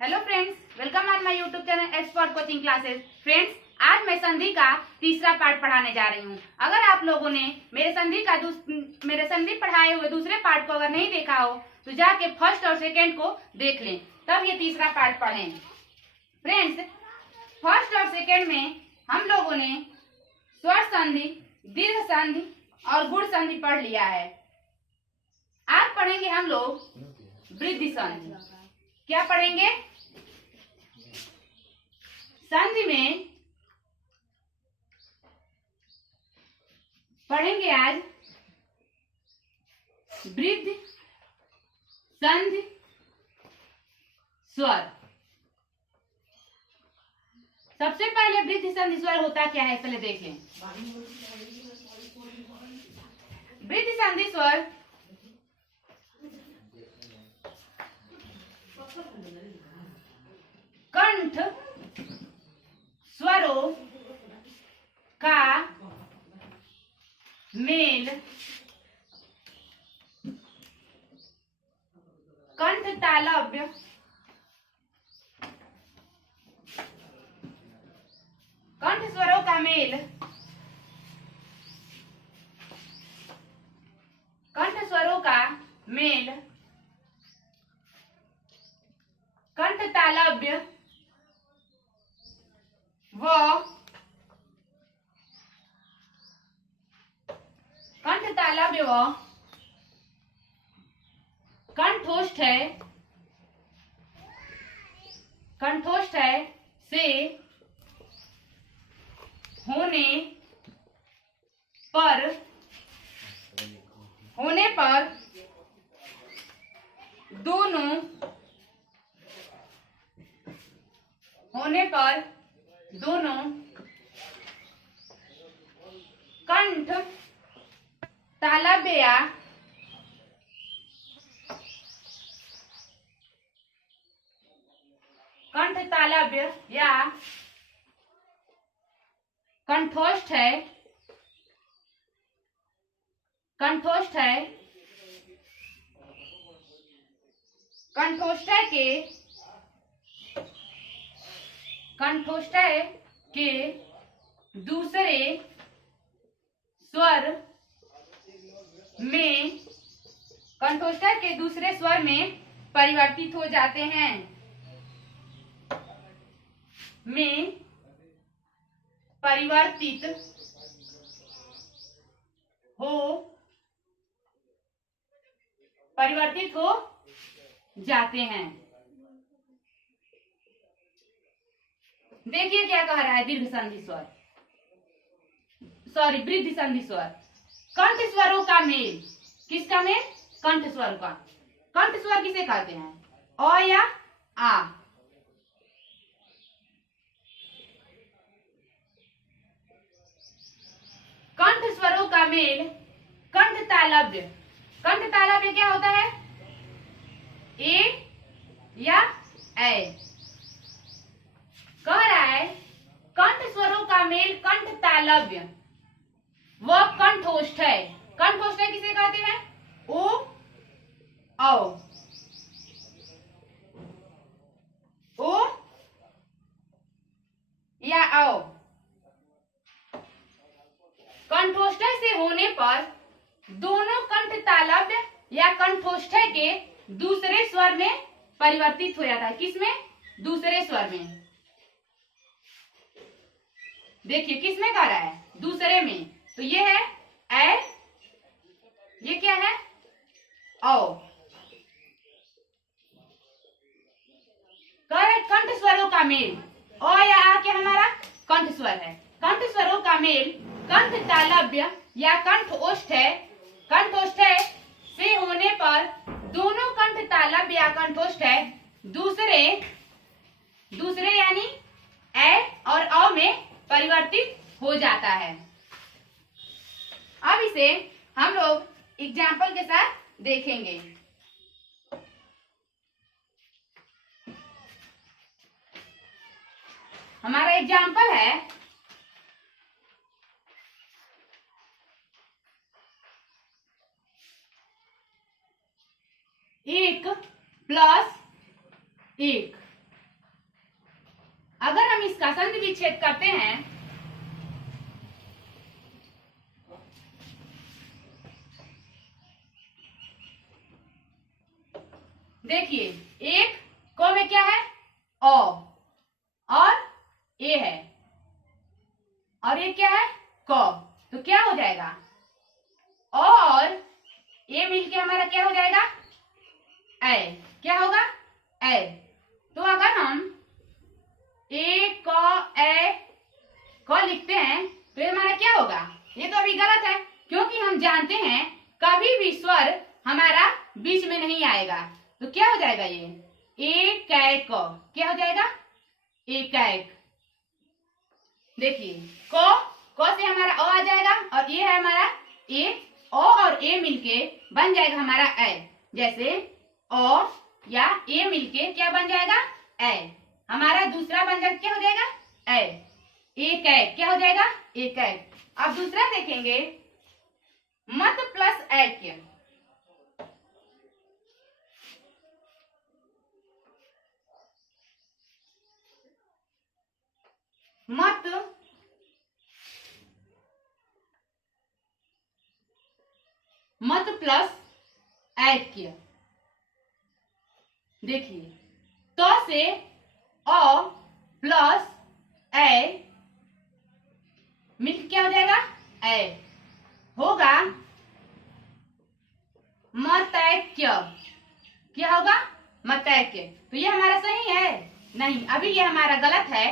Hello friends, welcome on my YouTube channel S for coaching classes. Friends, आज मैं संधि का तीसरा पार्ट पढ़ाने जा रही हूँ। अगर आप लोगों ने मेरे संधि पढ़ाए हुए दूसरे पार्ट को अगर नहीं देखा हो तो जाके फर्स्ट और सेकेंड को देख लें, तब ये तीसरा पार्ट पढ़ें। फ्रेंड्स, फर्स्ट और सेकेंड में हम लोगों ने स्वर संधि, दीर्घ संधि और गुण संधि पढ़ लिया है। आज पढ़ेंगे हम लोग वृद्धि संधि। क्या पढ़ेंगे? संधि में पढ़ेंगे आज वृद्धि संधि स्वर। सबसे पहले वृद्धि संधि स्वर होता क्या है, पहले देख लें। वृद्धि संधि स्वर कंठ स्वरों का मेल कंठ तालव्य कंठ स्वरों का मेल कंठ स्वरों का मेल कंठ तालव्य व कंठ तालव्य व कंठोष्ठ से होने पर दोनों कंठ तालव्य या कंठ तालव्य या कंठोष्ठ के दूसरे स्वर में परिवर्तित हो जाते हैं। परिवर्तित हो जाते हैं। देखिए क्या कह रहा है दीर्घ संधि स्वर, वृद्धि संधि स्वर। कंठ स्वरों का मेल, किसका मेल? कंठ स्वर का। कंठ स्वर किसे कहते हैं? अ या आ। कंठ स्वरों का मेल कंठ तालव्य। कंठ तालव्य क्या होता है? ए या ए। कह रहा है कंठ स्वरों का मेल कंठ तालव्य व कंठोष्ठ किसे कहते हैं? ओ औ। ओ या औ। कंठोष्ठ से होने पर दोनों कंठ तालव्य या कंठोष्ठ के दूसरे स्वर में परिवर्तित हो जाता है। किसमें? दूसरे स्वर में। देखिए किसमें कह रहा है? दूसरे में। तो ये है ए, ये क्या है? औ। कह रहे कंठ स्वरों का मेल, अ या आ क्या हमारा कंठ स्वर है। कंठ स्वरों का मेल कंठ तालव्य या कंठोष्ठ से होने पर दोनों कंठ तालव्य या कंठोष्ठ दूसरे यानी ए और औ में परिवर्तित हो जाता है। अब इसे हम लोग एग्जाम्पल के साथ देखेंगे। हमारा एग्जाम्पल है एक प्लस एक। अगर हम इसका संधि विच्छेद करते हैं देखिए, एक क में क्या है, ओ और ए है, और ये क्या है, क। तो क्या हो जाएगा, ओ और ए मिलके हमारा क्या हो जाएगा, ए। क्या होगा, ए। तो अगर हम ए क ए क लिखते हैं तो ये हमारा क्या होगा, ये तो अभी गलत है, क्योंकि हम जानते हैं कभी भी स्वर हमारा बीच में नहीं आएगा। तो क्या हो जाएगा, ये ए कै क, क्या हो जाएगा, एकैक। देखिए, क से हमारा अ आ जाएगा और ये है हमारा ए, ओ और ए मिलके बन जाएगा हमारा ए। जैसे ओ या ए मिलके क्या बन जाएगा, ए। हमारा दूसरा बन जाएगा, क्या हो जाएगा, ए। एकैक, क्या हो जाएगा, एकैक। अब दूसरा देखेंगे, मत प्लस ऐक्य। मत प्लस ऐक्य। देखिए, तो से अ प्लस ए मिल क्या हो जाएगा, ए होगा मतैक्य। क्या होगा, मतैक्य। तो ये हमारा सही है, नहीं, अभी ये हमारा गलत है।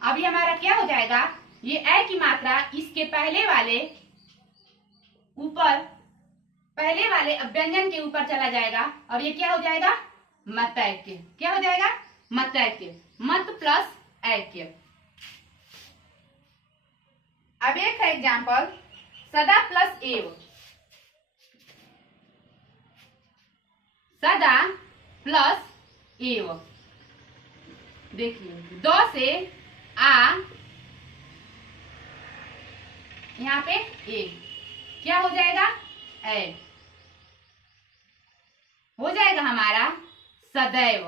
अभी हमारा क्या हो जाएगा, ये ए की मात्रा इसके पहले वाले अव्यंजन के ऊपर चला जाएगा और ये क्या हो जाएगा, मतैक्य। क्या हो जाएगा, मतैक्य। मत प्लस ऐक्य। अब एक है एग्जाम्पल, सदा प्लस एव। सदा प्लस एव। देखिए, दो से आ, यहाँ पे ए, क्या हो जाएगा, ए। हो जाएगा हमारा सदैव।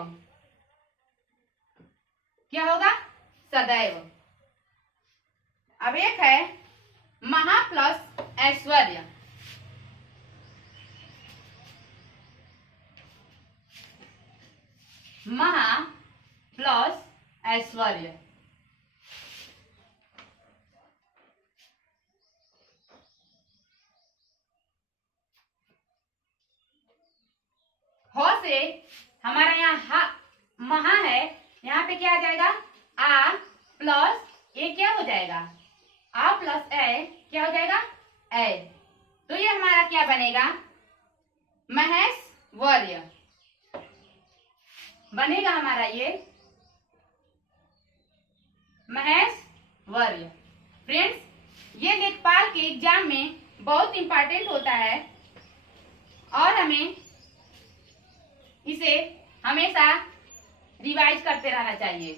क्या होगा, सदैव। अब एक है महा प्लस ऐश्वर्य। महा प्लस ऐश्वर्य। हो से हमारा यहाँ महा है, यहाँ पे क्या आ जाएगा, आ प्लस ए, क्या हो जाएगा, आ प्लस ए, क्या हो जाएगा, ए। तो ये हमारा क्या बनेगा, महेश्वर्य बनेगा हमारा, ये महेश्वर्य। फ्रेंड्स, ये लेखपाल के एग्जाम में बहुत इंपॉर्टेंट होता है और हमें इसे हमेशा रिवाइज करते रहना चाहिए।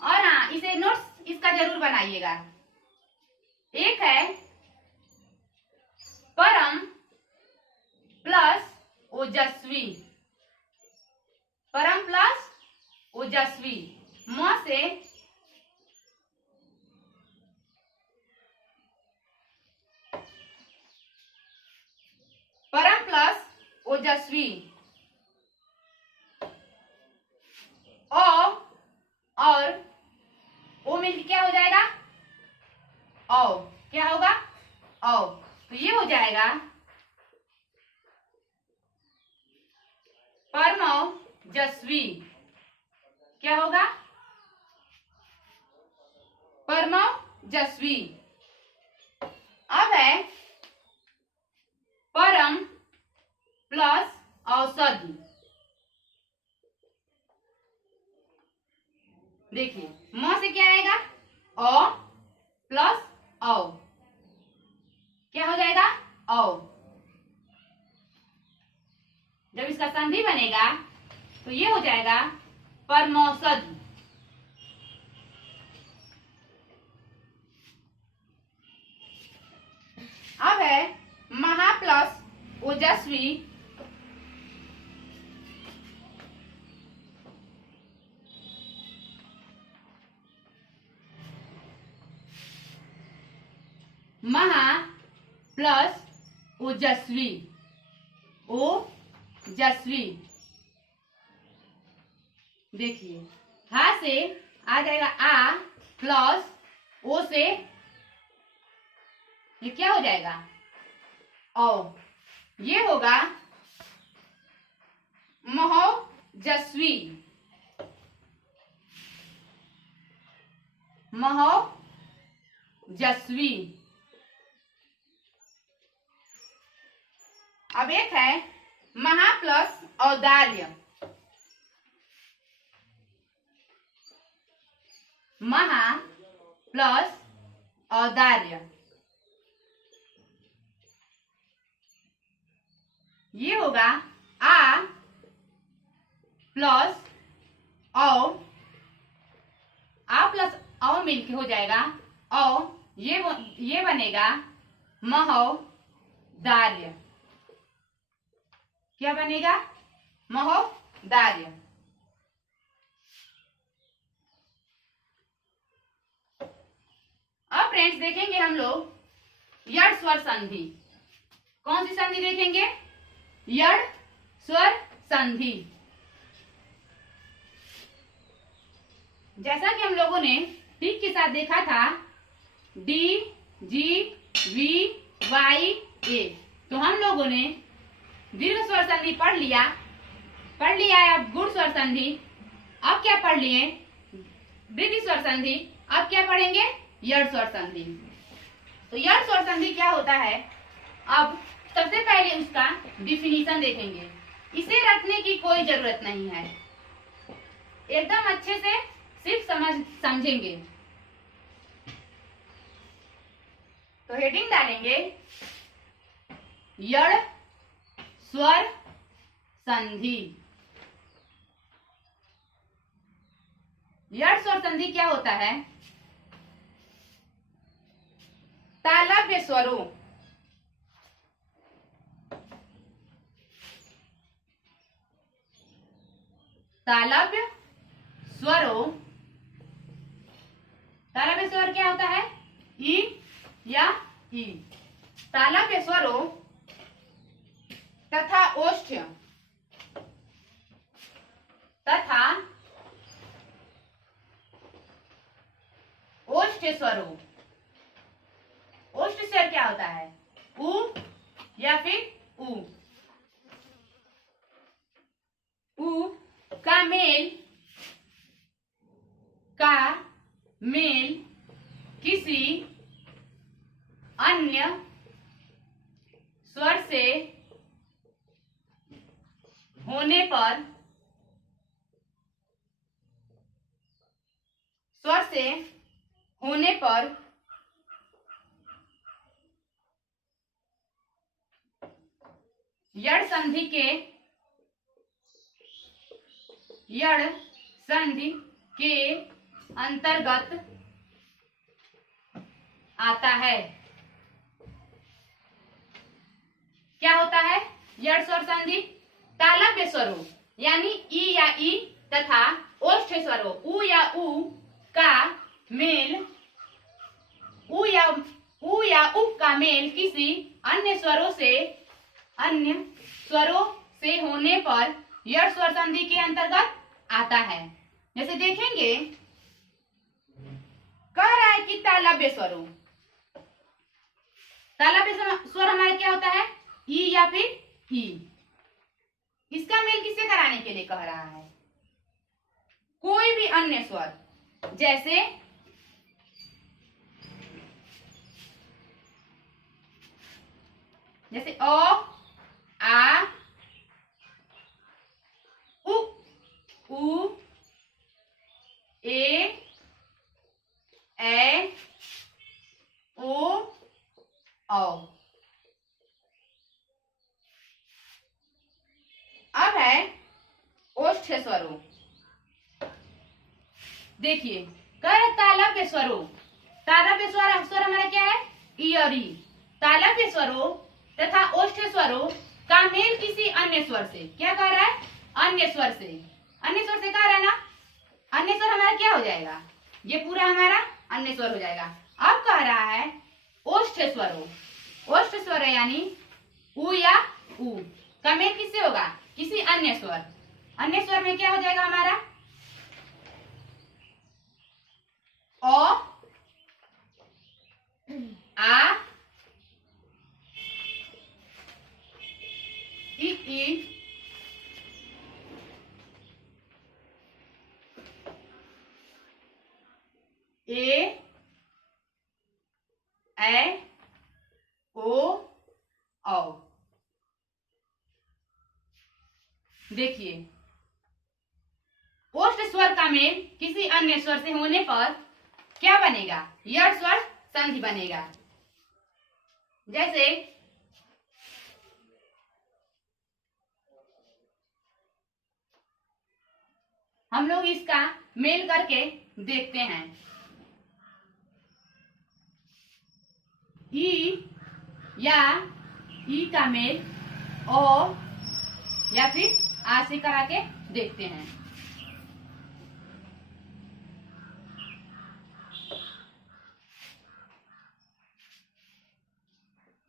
और हाँ, इसे नोट्स इसका जरूर बनाइएगा। एक है परम प्लस ओजस्वी। परम प्लस ओजस्वी। म से परम प्लस ओजस्वी। ओ और ओ मिल क्या हो जाएगा, औ। क्या होगा, औ। तो ये हो जाएगा परमौजस्वी। क्या होगा, परमौजस्वी। अब है परम प्लस औषधि। देखिए, म से क्या आएगा, अ प्लस औ। क्या हो जाएगा, औ। जब इसका संधि बनेगा तो ये हो जाएगा परमौषधि। अब है महा प्लस ओजस्वी। महा प्लस ओजस्वी, ओजस्वी। देखिए हा से आ जाएगा आ प्लस ओ से ये क्या हो जाएगा ओ, ये होगा महोजस्वी, महोजस्वी। अब एक है महा प्लस औदार्य, महा प्लस औदार्य, ये होगा आ प्लस औ, आ प्लस औ मिलके हो जाएगा औ, ये बनेगा महोदार्य। क्या बनेगा महोदार्य। अब फ्रेंड्स देखेंगे हम लोग यड़ स्वर संधि। कौन सी संधि देखेंगे? यड़ स्वर संधि। जैसा कि हम लोगों ने टिक के साथ देखा था डी जी वी वाई ए, तो हम लोगों ने दीर्घ स्वर संधि पढ़ लिया है। अब गुण स्वर संधि। अब क्या पढ़ लिए? वृद्धि स्वर संधि। अब क्या पढ़ेंगे? यड़ स्वर संधि। तो यड़ स्वर संधि क्या होता है? अब सबसे पहले उसका डिफिनीशन देखेंगे। इसे रटने की कोई जरूरत नहीं है, एकदम अच्छे से सिर्फ समझेंगे। तो हेडिंग डालेंगे यड़ स्वर संधि। यड़ स्वर संधि क्या होता है? तालव्य स्वरों, तालव्य स्वरों, तालव्य स्वर क्या होता है? ई या ई। तालव्य स्वरों तथा ओष्ठ्य तथा ओष्ठ्य स्वरों। ओष्ठ्य स्वर क्या होता है? उ या फिर उ। उ का मेल किसी अन्य स्वर से होने पर यड़ संधि के अंतर्गत आता है। क्या होता है यड़ स्वर संधि? तालव्य स्वरों यानी ई या ई तथा ओष्ठ्य स्वरों उ या उ का मेल, उ या उ का मेल किसी अन्य स्वरों से होने पर यड़ स्वर संधि के अंतर्गत आता है। जैसे देखेंगे कह रहा है कि तालव्य स्वरों, तालव्य स्वर हमारा क्या होता है? ई या फिर ई। इसका मेल किससे कराने के लिए कह रहा है? कोई भी अन्य स्वर, जैसे ओ आ उ ए ओ औ। अब है ओष्ठ्य स्वरों। देखिए कर तालव्य स्वरों, तालव्य स्वर हमारा क्या है? ई और ई। तालव्य स्वरों तथा ओष्ठ्य स्वरों का मेल किसी अन्य स्वर से, क्या कह रहा है? अन्य स्वर से। अन्य स्वर से कह रहा है ना, अन्य स्वर हमारा क्या हो जाएगा? ये पूरा हमारा अन्य स्वर हो जाएगा। अब कह रहा है ओष्ठ स्वर हो। ओष्ठ स्वर है यानी उ या उ का मेल किससे होगा? किसी अन्य स्वर। अन्य स्वर में क्या हो जाएगा हमारा? ओ, आ, ई, ए, ओ, औ। देखिए ओष्ठ स्वर का मेल किसी अन्य स्वर से होने पर क्या बनेगा? यह स्वर संधि बनेगा। जैसे हम लोग इसका मेल करके देखते हैं। ई या ई का मेल ओ या फिर आ से करा के देखते हैं।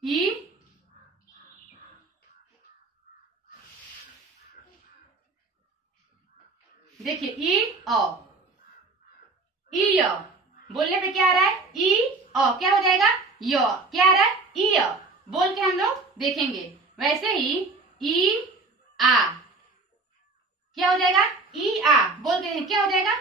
ई, देखिए ई ओ, ई य बोलने पे क्या आ रहा है? ई ओ क्या हो जाएगा? य। क्या आ रहा है? ई य। बोल के हम लोग देखेंगे। वैसे ही ई आ क्या हो जाएगा? ई आ बोल के क्या हो जाएगा?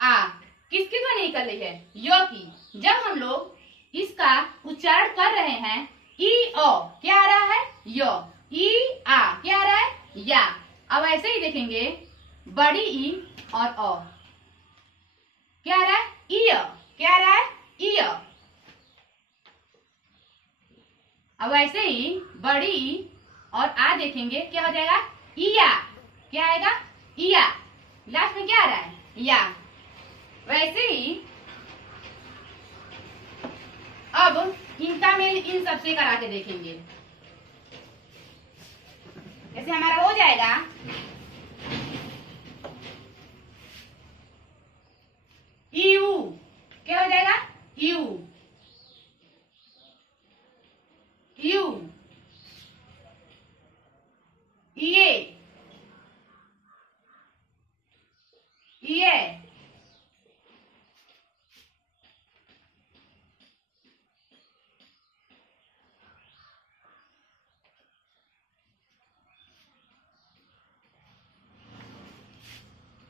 आ। किसकी ध्वनि निकल रही है? य की। जब हम लोग इसका उच्चारण कर रहे हैं ई ओ क्या आ रहा है? य। ई आ क्या आ रहा है? या। अब ऐसे ही देखेंगे बड़ी ई और ओ क्या आ रहा है? ई। क्या आ रहा है? ई। अब ऐसे ही बड़ी ई और आ देखेंगे क्या हो जाएगा? इया। क्या आएगा? इया। लास्ट में क्या आ रहा है? या। वैसे ही अब इनका मेल इन सबसे करा के देखेंगे। जैसे हमारा हो जाएगा यू। क्या हो जाएगा? यू, यू, ये, ये,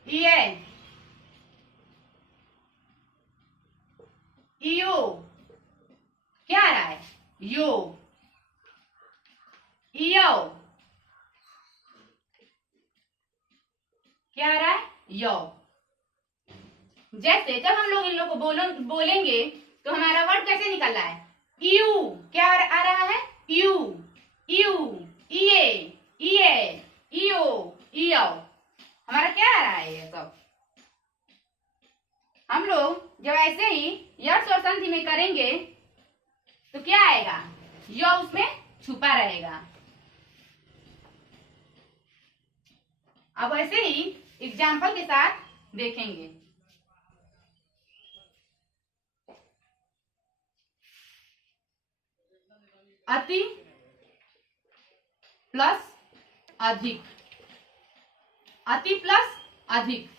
ये, यो। क्या आ रहा है? यो, यो। क्या आ रहा है? यो। जैसे जब हम लोग इन लोग को बोलेंगे तो हमारा वर्ड कैसे निकल रहा है? यू। क्या आ रहा है? यू, यू, ये, ये, इयो, इयो। हमारा क्या आ रहा है? ये सब हम लोग जब ऐसे ही यश और संधि में करेंगे तो क्या आएगा? यो उसमें छुपा रहेगा। अब ऐसे ही एग्जाम्पल के साथ देखेंगे। अति प्लस अधिक, अति प्लस अधिक।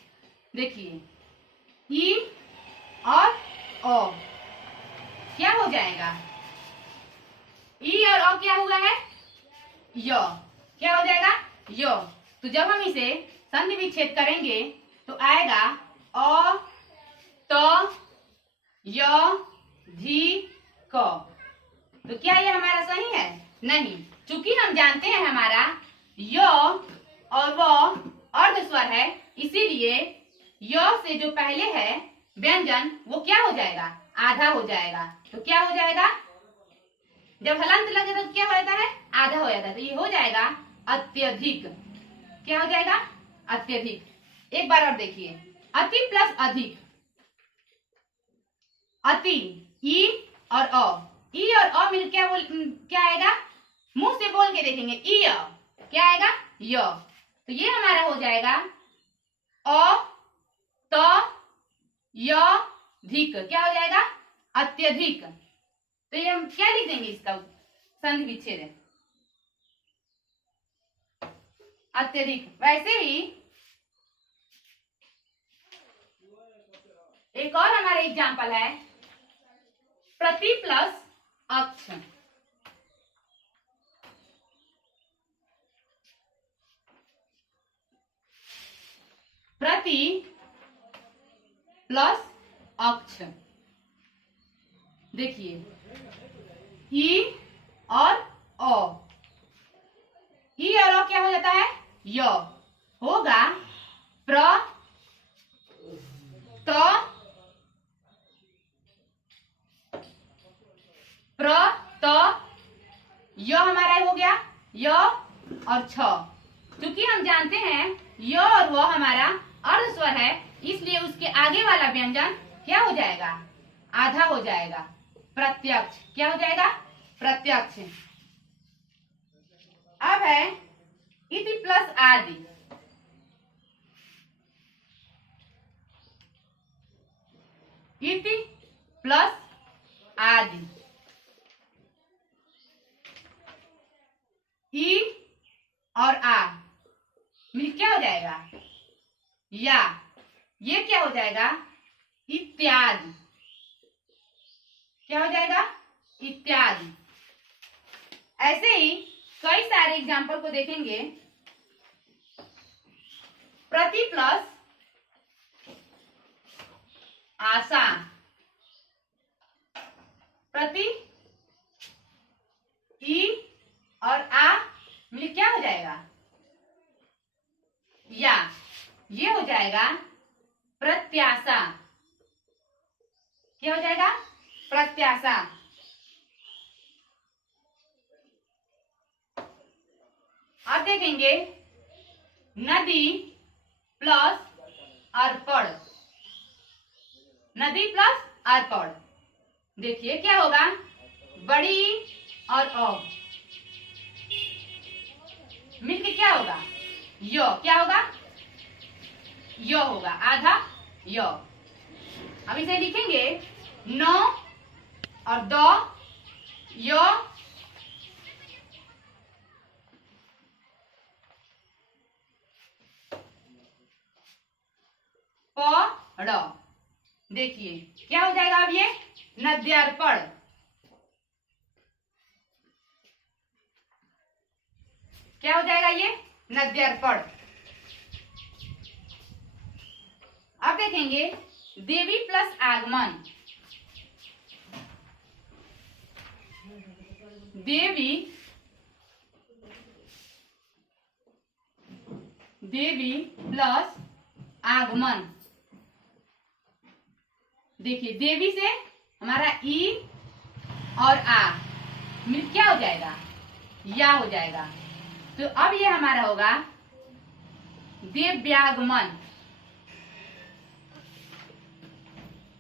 देखिए ई और ओ क्या हो जाएगा? ई और ओ क्या हुआ है? यो। क्या हो जाएगा? यो। तो जब हम इसे संधि विच्छेद करेंगे तो आएगा अ त य धी क। तो क्या ये हमारा सही है? नहीं, चूंकि हम जानते हैं हमारा य और वो अर्ध स्वर है, इसीलिए य से जो पहले है व्यंजन वो क्या हो जाएगा? आधा हो जाएगा। तो क्या हो जाएगा? जब हलंत लगे तो क्या होता है? आधा हो जाता है। तो ये हो जाएगा अत्यधिक। क्या हो जाएगा? अत्यधिक। एक बार और देखिए, अति प्लस अधिक। अति ई और अ, ई और अ मिल क्या आएगा? मुंह से बोल के देखेंगे ई अ। क्या आएगा? य। तो ये हमारा हो जाएगा अ त य धिक। क्या हो जाएगा? अत्यधिक। तो ये हम क्या लिख देंगे, इसका संधि विच्छेद है अत्यधिक। वैसे ही एक और हमारा एग्जाम्पल है प्रति प्लस अक्ष। प्रति प्लस अक्ष, देखिए ई और ओ, ई और ओ क्या हो जाता है, य होगा प्र त प्र त य हमारा हो गया य और छ। क्योंकि हम जानते हैं य और वो हमारा अर्ध स्वर है, इसलिए उसके आगे वाला व्यंजन क्या हो जाएगा, आधा हो जाएगा, प्रत्यक्ष। क्या हो जाएगा, प्रत्यक्ष। अब है इति प्लस आदि। इति प्लस आदि, ई और आ मिल क्या हो जाएगा, या। ये क्या हो जाएगा, इत्यादि। क्या हो जाएगा, इत्यादि। ऐसे ही कई सारे एग्जाम्पल को देखेंगे। प्रति प्लस आशा, प्रति ई और आ मिल क्या हो जाएगा, या। ये हो जाएगा प्रत्याशा। क्या हो जाएगा, प्रत्याशा। अब देखेंगे नदी प्लस अर्पण। नदी प्लस अर्पण, देखिए क्या होगा, बड़ी और ओ मिलके क्या होगा, यो। क्या होगा, यो होगा, आधा यो। अब इसे लिखेंगे नौ और दो यो पड़। देखिए क्या हो जाएगा, अब ये नद्यार्पण। क्या हो जाएगा, ये नद्यार्पण। अब देखेंगे देवी प्लस आगमन। देवी, देवी प्लस आगमन। देखिए देवी से हमारा ई और आ मिल क्या हो जाएगा, या हो जाएगा। तो अब ये हमारा होगा दिव्यागमन।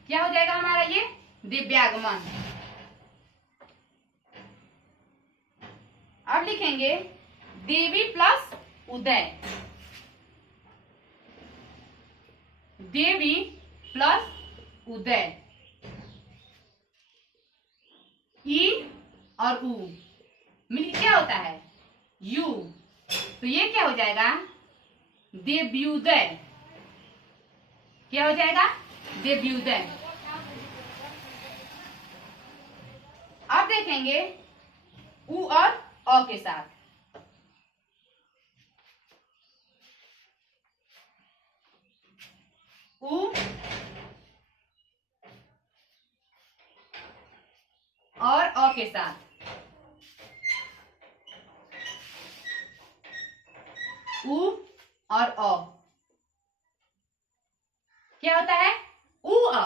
क्या हो जाएगा हमारा ये, दिव्यागमन। अब लिखेंगे देवी प्लस उदय। देवी प्लस उदय, ई और उ मिल क्या होता है, यू। तो ये क्या हो जाएगा, देव्युदय। क्या हो जाएगा, देव्युदय। अब देखेंगे उ और अ के साथ। उ और अ के साथ, उ और अ क्या होता है, उ अ।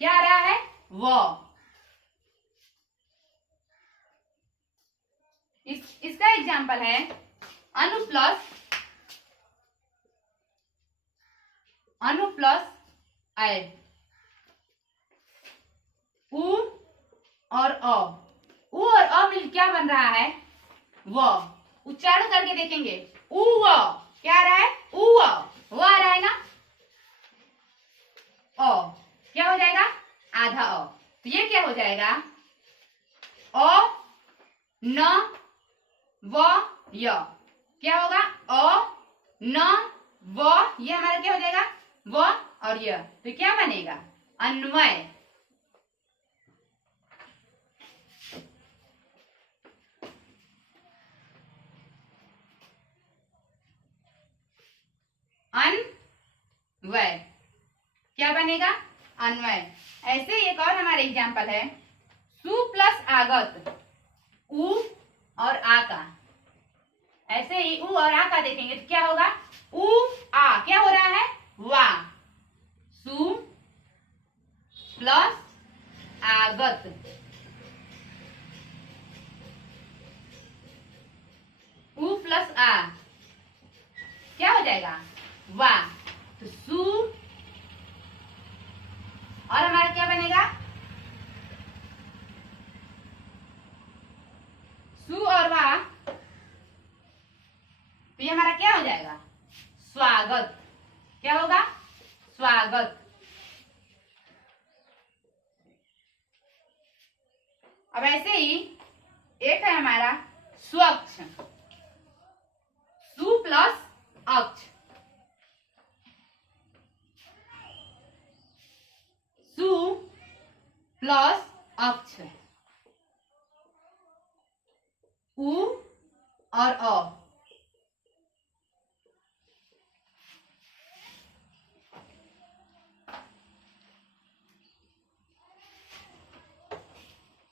क्या आ रहा है, व। इसका एग्जाम्पल है अनु प्लस ऐ। उ और अ, उ और अ मिल क्या बन रहा है, व। उच्चारण करके देखेंगे, उ व। क्या आ रहा है, उ व, वो आ रहा है ना। अ क्या हो जाएगा, आधा अ। तो ये क्या हो जाएगा, य। क्या होगा? अ न व, ये हमारा क्या हो जाएगा? व और य। तो क्या बनेगा? अन्वय। अन्वय क्या बनेगा? अन्वय। ऐसे एक और हमारा एग्जाम्पल है, सु प्लस आगत, उ और आ का। ऐसे ही उ और आ का देखेंगे तो क्या होगा? उ आ, क्या हो रहा है? वा। सु प्लस आगत, उ प्लस आ, क्या हो जाएगा? वा। तो सु और हमारा क्या बनेगा? सु और वा, तो ये हमारा क्या हो जाएगा? स्वागत। क्या होगा? स्वागत। अब ऐसे ही एक है हमारा स्वच्छ, सु प्लस अक्ष, सु प्लस अक्ष, उ और अ।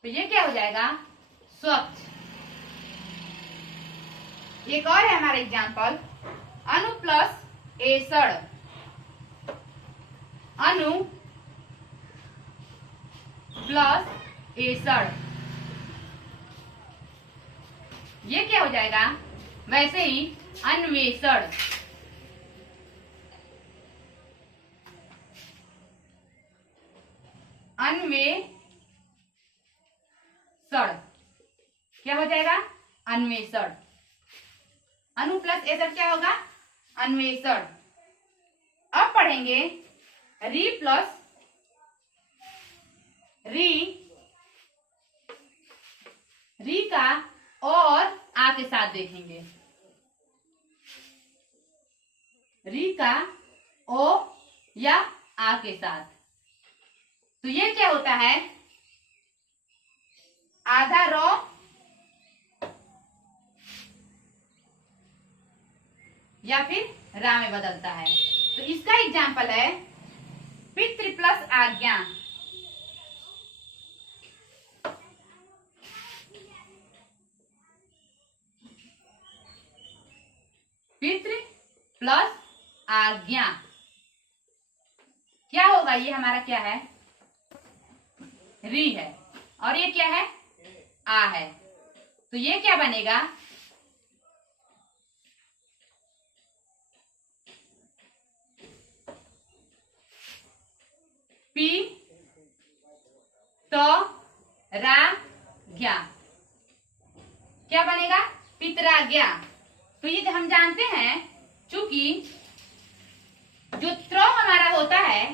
तो ये क्या हो जाएगा? स्वच्छ। एक और है हमारा एग्जाम्पल, अनु प्लस एसड़, अनु प्लस एसड़, ये क्या हो जाएगा? वैसे ही अन्वेषण। अन्वेषण क्या हो जाएगा? अन्वेषण। अनु प्लस एसड़ क्या होगा? अन्वेषण। अब पढ़ेंगे री प्लस री, री का और आ के साथ देखेंगे, री का ओ या आ के साथ। तो ये क्या होता है? आधा रो या फिर रा में बदलता है। तो इसका एग्जाम्पल है पितृ प्लस आज्ञा, पितृ प्लस आज्ञा, क्या होगा? ये हमारा क्या है? री है और ये क्या है? आ है। तो ये क्या बनेगा? पी तो रा ज्ञा, क्या बनेगा? पितराज्ञा। तो ये हम जानते हैं, चूंकि जो त्र हमारा होता है,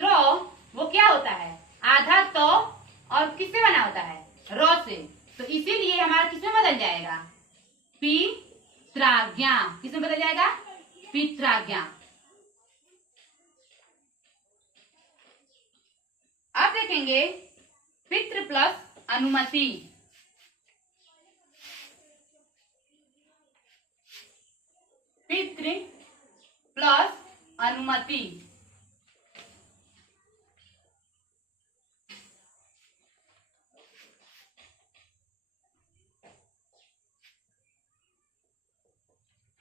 त्र वो क्या होता है? आधा तो और किससे बना होता है? रो से। तो इसीलिए हमारा किसमें बदल जाएगा? पित्राज्ञा। किसमें बदल जाएगा? पित्राज्ञा। अब देखेंगे पितृ प्लस अनुमति, पितृ प्लस अनुमति,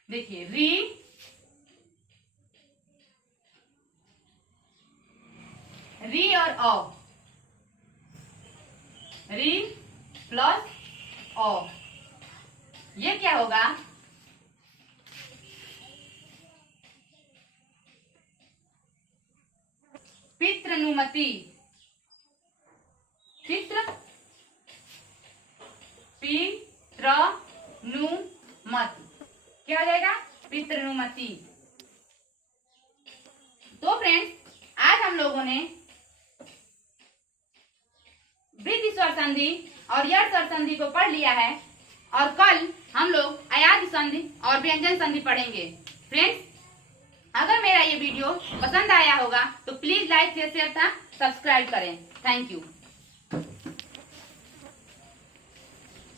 देखिए री और औ, री प्लस औ, ये क्या होगा? पितृनुमति, पितृ पितृनुमति, क्या हो जाएगा? पितृनुमति। तो फ्रेंड्स, आज हम लोगों ने वृद्धि स्वर संधि और यड़ स्वर संधि को पढ़ लिया है। और कल हम लोग अयाद संधि और व्यंजन संधि पढ़ेंगे। फ्रेंड्स, अगर मेरा ये वीडियो पसंद आया होगा तो प्लीज लाइक शेयर तथा सब्सक्राइब करें। Thank you.